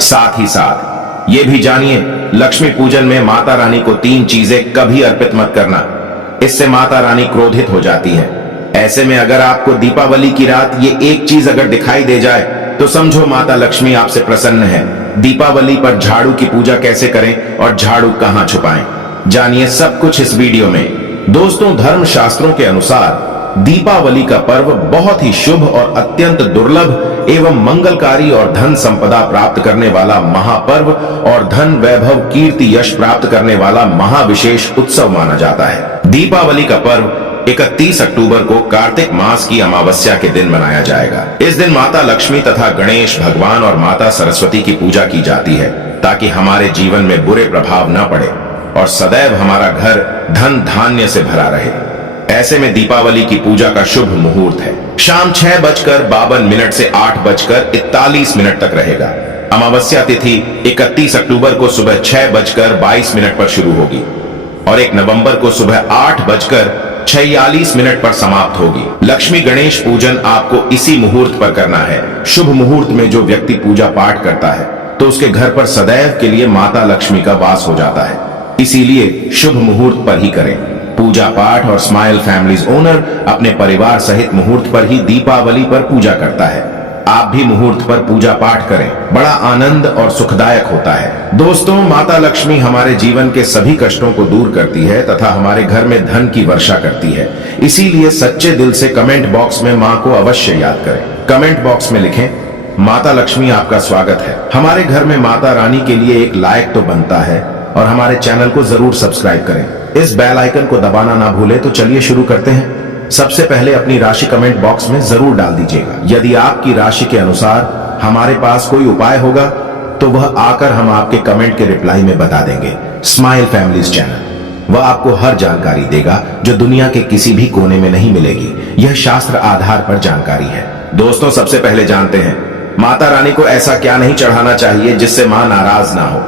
साथ ही साथ ये भी जानिए, लक्ष्मी पूजन में माता रानी को 3 चीजें कभी अर्पित मत करना, इससे माता रानी क्रोधित हो जाती है। ऐसे में अगर आपको दीपावली की रात ये एक चीज अगर दिखाई दे जाए तो समझो माता लक्ष्मी आपसे प्रसन्न है। दीपावली पर झाड़ू की पूजा कैसे करें और झाड़ू कहां छुपाएं, जानिए सब कुछ इस वीडियो में। दोस्तों, धर्म शास्त्रों के अनुसार दीपावली का पर्व बहुत ही शुभ और अत्यंत दुर्लभ एवं मंगलकारी और धन संपदा प्राप्त करने वाला महापर्व और धन वैभव कीर्ति यश प्राप्त करने वाला महाविशेष उत्सव माना जाता है। दीपावली का पर्व 31 अक्टूबर को कार्तिक मास की अमावस्या के दिन मनाया जाएगा। इस दिन माता लक्ष्मी तथा गणेश भगवान और माता सरस्वती की पूजा की जाती है ताकि हमारे जीवन में बुरे प्रभाव न पड़े और सदैव हमारा घर धन धान्य से भरा रहे। ऐसे में दीपावली की पूजा का शुभ मुहूर्त है शाम 6:52 से 8:41 तक रहेगा। अमावस्या तिथि 31 अक्टूबर को सुबह 6:22 पर शुरू होगी और 1 नवंबर को सुबह 8:46 पर समाप्त होगी। लक्ष्मी गणेश पूजन आपको इसी मुहूर्त पर करना है। शुभ मुहूर्त में जो व्यक्ति पूजा पाठ करता है तो उसके घर पर सदैव के लिए माता लक्ष्मी का वास हो जाता है, इसीलिए शुभ मुहूर्त पर ही करें। पूजा पाठ और स्माइल फैमिलीज ओनर अपने परिवार सहित मुहूर्त पर ही दीपावली पर पूजा करता है। आप भी मुहूर्त पर पूजा पाठ करें, बड़ा आनंद और सुखदायक होता है। दोस्तों, माता लक्ष्मी हमारे जीवन के सभी कष्टों को दूर करती है तथा हमारे घर में धन की वर्षा करती है। इसीलिए सच्चे दिल से कमेंट बॉक्स में माँ को अवश्य याद करें। कमेंट बॉक्स में लिखें, माता लक्ष्मी आपका स्वागत है। हमारे घर में माता रानी के लिए एक लाइक तो बनता है और हमारे चैनल को जरूर सब्सक्राइब करें। इस बेल आइकन को दबाना ना भूलें। तो चलिए शुरू करते हैं। सबसे पहले अपनी राशि कमेंट बॉक्स में जरूर डाल दीजिएगा। यदि आपकी राशि के अनुसार हमारे पास कोई उपाय होगा तो वह आकर हम आपके कमेंट के रिप्लाई में बता देंगे। स्माइल फैमिलीज चैनल वह आपको हर जानकारी देगा जो दुनिया के किसी भी कोने में नहीं मिलेगी। यह शास्त्र आधार पर जानकारी है। दोस्तों, सबसे पहले जानते हैं माता रानी को ऐसा क्या नहीं चढ़ाना चाहिए जिससे मां नाराज ना हो।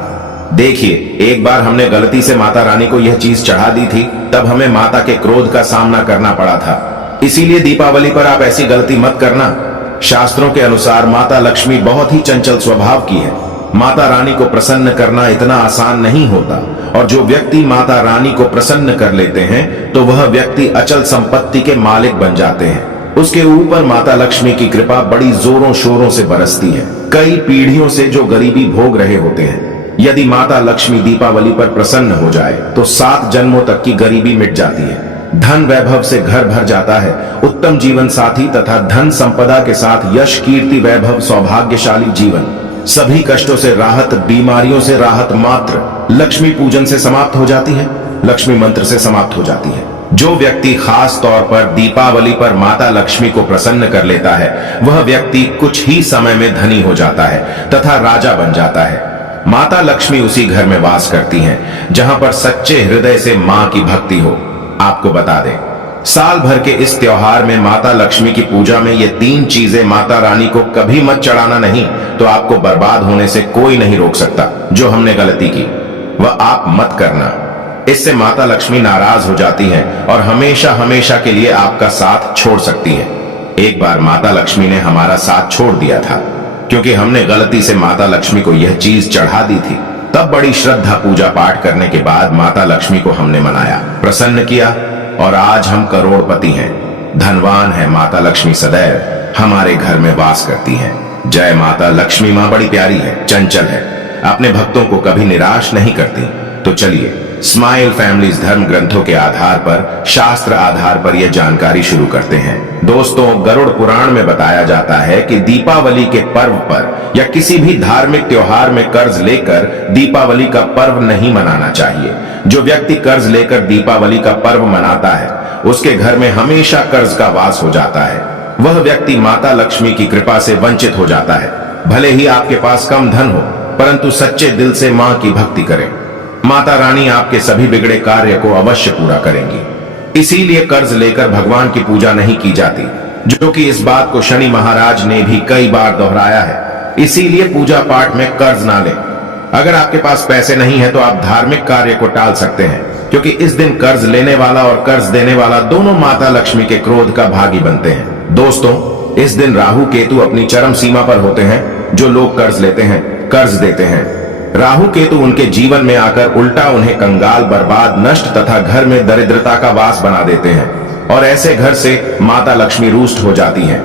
देखिए, एक बार हमने गलती से माता रानी को यह चीज चढ़ा दी थी, तब हमें माता के क्रोध का सामना करना पड़ा था। इसीलिए दीपावली पर आप ऐसी गलती मत करना। शास्त्रों के अनुसार माता लक्ष्मी बहुत ही चंचल स्वभाव की है। माता रानी को प्रसन्न करना इतना आसान नहीं होता और जो व्यक्ति माता रानी को प्रसन्न कर लेते हैं तो वह व्यक्ति अचल संपत्ति के मालिक बन जाते हैं। उसके ऊपर माता लक्ष्मी की कृपा बड़ी जोरों शोरों से बरसती है। कई पीढ़ियों से जो गरीबी भोग रहे होते हैं, यदि माता लक्ष्मी दीपावली पर प्रसन्न हो जाए तो 7 जन्मों तक की गरीबी मिट जाती है। धन वैभव से घर भर जाता है। उत्तम जीवन साथी तथा धन संपदा के साथ यश कीर्ति वैभव सौभाग्यशाली जीवन, सभी कष्टों से राहत, बीमारियों से राहत मात्र लक्ष्मी पूजन से समाप्त हो जाती है, लक्ष्मी मंत्र से समाप्त हो जाती है। जो व्यक्ति खास तौर पर दीपावली पर माता लक्ष्मी को प्रसन्न कर लेता है वह व्यक्ति कुछ ही समय में धनी हो जाता है तथा राजा बन जाता है। माता लक्ष्मी उसी घर में वास करती हैं जहां पर सच्चे हृदय से मां की भक्ति हो। आपको बता दें, साल भर के इस त्योहार में माता लक्ष्मी की पूजा में ये 3 चीजें माता रानी को कभी मत चढ़ाना नहीं तो आपको बर्बाद होने से कोई नहीं रोक सकता। जो हमने गलती की वह आप मत करना, इससे माता लक्ष्मी नाराज हो जाती हैं और हमेशा हमेशा के लिए आपका साथ छोड़ सकती है। एक बार माता लक्ष्मी ने हमारा साथ छोड़ दिया था क्योंकि हमने गलती से माता लक्ष्मी को यह चीज चढ़ा दी थी। तब बड़ी श्रद्धा पूजा पाठ करने के बाद माता लक्ष्मी को हमने मनाया, प्रसन्न किया और आज हम करोड़पति हैं, धनवान हैं। माता लक्ष्मी सदैव हमारे घर में वास करती हैं। जय माता लक्ष्मी। मां बड़ी प्यारी है, चंचल है, अपने भक्तों को कभी निराश नहीं करती। तो चलिए स्माइल फैमिलीज धर्म ग्रंथों के आधार पर, शास्त्र आधार पर यह जानकारी शुरू करते हैं। दोस्तों, गरुड़ पुराण में बताया जाता है कि दीपावली के पर्व पर या किसी भी धार्मिक त्योहार में कर्ज लेकर दीपावली का पर्व नहीं मनाना चाहिए। जो व्यक्ति कर्ज लेकर दीपावली का पर्व मनाता है उसके घर में हमेशा कर्ज का वास हो जाता है। वह व्यक्ति माता लक्ष्मी की कृपा से वंचित हो जाता है। भले ही आपके पास कम धन हो परंतु सच्चे दिल से मां की भक्ति करें, माता रानी आपके सभी बिगड़े कार्य को अवश्य पूरा करेंगी। इसीलिए कर्ज लेकर भगवान की पूजा नहीं की जाती, जो कि इस बात को शनि महाराज ने भी कई बार दोहराया है। इसीलिए पूजा पाठ में कर्ज ना लें। अगर आपके पास पैसे नहीं है तो आप धार्मिक कार्य को टाल सकते हैं, क्योंकि इस दिन कर्ज लेने वाला और कर्ज देने वाला दोनों माता लक्ष्मी के क्रोध का भागी बनते हैं। दोस्तों, इस दिन राहु केतु अपनी चरम सीमा पर होते हैं। जो लोग कर्ज लेते हैं कर्ज देते हैं। राहु केतु उनके जीवन में आकर उल्टा उन्हें कंगाल, बर्बाद, नष्ट तथा घर में दरिद्रता का वास बना देते हैं और ऐसे घर से माता लक्ष्मी रुष्ट हो जाती हैं।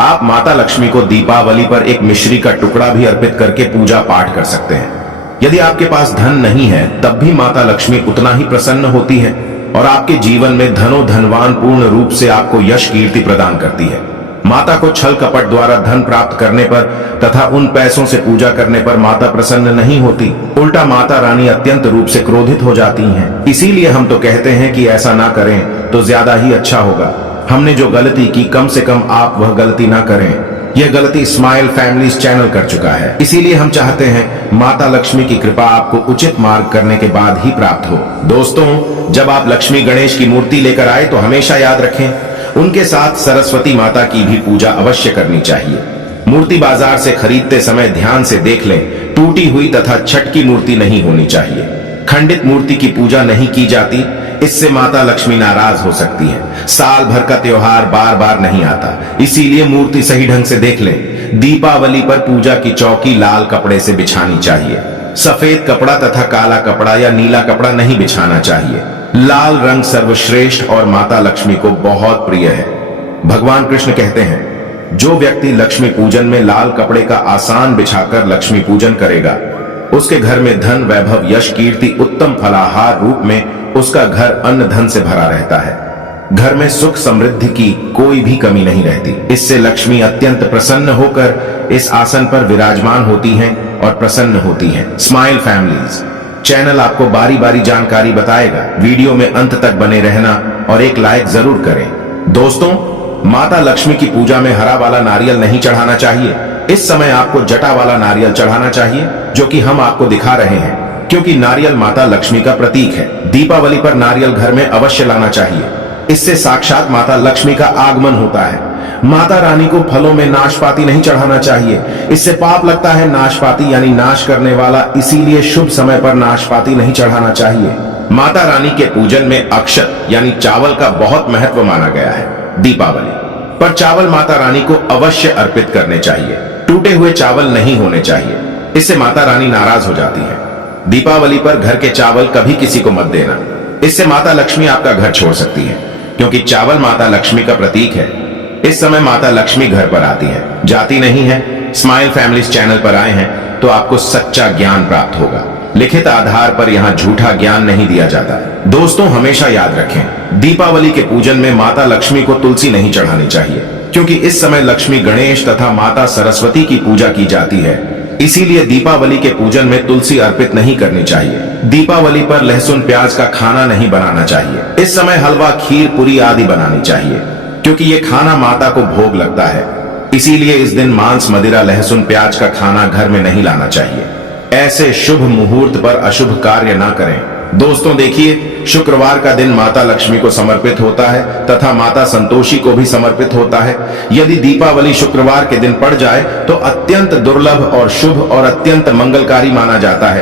आप माता लक्ष्मी को दीपावली पर एक मिश्री का टुकड़ा भी अर्पित करके पूजा पाठ कर सकते हैं। यदि आपके पास धन नहीं है तब भी माता लक्ष्मी उतना ही प्रसन्न होती है और आपके जीवन में धनवान पूर्ण रूप से आपको यश कीर्ति प्रदान करती है। माता को छल कपट द्वारा धन प्राप्त करने पर तथा उन पैसों से पूजा करने पर माता प्रसन्न नहीं होती, उल्टा माता रानी अत्यंत रूप से क्रोधित हो जाती हैं। इसीलिए हम तो कहते हैं कि ऐसा ना करें तो ज्यादा ही अच्छा होगा। हमने जो गलती की कम से कम आप वह गलती ना करें। यह गलती स्माइल फैमिलीज चैनल कर चुका है, इसीलिए हम चाहते हैं माता लक्ष्मी की कृपा आपको उचित मार्ग करने के बाद ही प्राप्त हो। दोस्तों, जब आप लक्ष्मी गणेश की मूर्ति लेकर आए तो हमेशा याद रखें उनके साथ सरस्वती माता की भी पूजा अवश्य करनी चाहिए। मूर्ति बाजार से खरीदते समय ध्यान से देख लें, टूटी हुई तथा छटकी मूर्ति नहीं होनी चाहिए। खंडित मूर्ति की पूजा नहीं की जाती, इससे माता लक्ष्मी नाराज हो सकती है। साल भर का त्योहार बार बार नहीं आता, इसीलिए मूर्ति सही ढंग से देख लें। दीपावली पर पूजा की चौकी लाल कपड़े से बिछानी चाहिए। सफेद कपड़ा तथा काला कपड़ा या नीला कपड़ा नहीं बिछाना चाहिए। लाल रंग सर्वश्रेष्ठ और माता लक्ष्मी को बहुत प्रिय है। भगवान कृष्ण कहते हैं, जो व्यक्ति लक्ष्मी पूजन में लाल कपड़े का आसान बिछाकर लक्ष्मी पूजन करेगा, उसके घर में धन, वैभव, यश, कीर्ति, उत्तम फलाहार रूप में उसका घर अन्न धन से भरा रहता है। घर में सुख समृद्धि की कोई भी कमी नहीं रहती। इससे लक्ष्मी अत्यंत प्रसन्न होकर इस आसन पर विराजमान होती हैं और प्रसन्न होती हैं। स्माइल फैमिलीज चैनल आपको बारी बारी जानकारी बताएगा। वीडियो में अंत तक बने रहना और एक लाइक जरूर करें। दोस्तों, माता लक्ष्मी की पूजा में हरा वाला नारियल नहीं चढ़ाना चाहिए। इस समय आपको जटा वाला नारियल चढ़ाना चाहिए, जो कि हम आपको दिखा रहे हैं, क्योंकि नारियल माता लक्ष्मी का प्रतीक है। दीपावली पर नारियल घर में अवश्य लाना चाहिए, इससे साक्षात माता लक्ष्मी का आगमन होता है। माता रानी को फलों में नाशपाती नहीं चढ़ाना चाहिए, इससे पाप लगता है। नाशपाती यानी नाश करने वाला, इसीलिए शुभ समय पर नाशपाती नहीं चढ़ाना चाहिए। माता रानी के पूजन में अक्षत यानी चावल का बहुत महत्व माना गया है। दीपावली पर चावल माता रानी को अवश्य अर्पित करने चाहिए। टूटे हुए चावल नहीं होने चाहिए, इससे माता रानी नाराज हो जाती है। दीपावली पर घर के चावल कभी किसी को मत देना, इससे माता लक्ष्मी आपका घर छोड़ सकती है, क्योंकि चावल माता लक्ष्मी का प्रतीक है। इस समय माता लक्ष्मी घर पर आती है, जाती नहीं है। स्माइल फैमिलीज चैनल पर आए हैं तो आपको सच्चा ज्ञान प्राप्त होगा। लिखित आधार पर यहाँ झूठा ज्ञान नहीं दिया जाता। दोस्तों, हमेशा याद रखें, दीपावली के पूजन में माता लक्ष्मी को तुलसी नहीं चढ़ानी चाहिए, क्योंकि इस समय लक्ष्मी, गणेश तथा माता सरस्वती की पूजा की जाती है। इसीलिए दीपावली के पूजन में तुलसी अर्पित नहीं करनी चाहिए। दीपावली पर लहसुन प्याज का खाना नहीं बनाना चाहिए। इस समय हलवा, खीर, पूरी आदि बनानी चाहिए, क्योंकि ये खाना माता को भोग लगता है। इसीलिए इस दिन मांस, मदिरा, लहसुन प्याज का खाना घर में नहीं लाना चाहिए। ऐसे शुभ मुहूर्त पर अशुभ कार्य ना करें। दोस्तों देखिए, शुक्रवार का दिन माता लक्ष्मी को समर्पित होता है तथा माता संतोषी को भी समर्पित होता है। यदि दीपावली शुक्रवार के दिन पड़ जाए तो अत्यंत दुर्लभ और शुभ और अत्यंत मंगलकारी माना जाता है।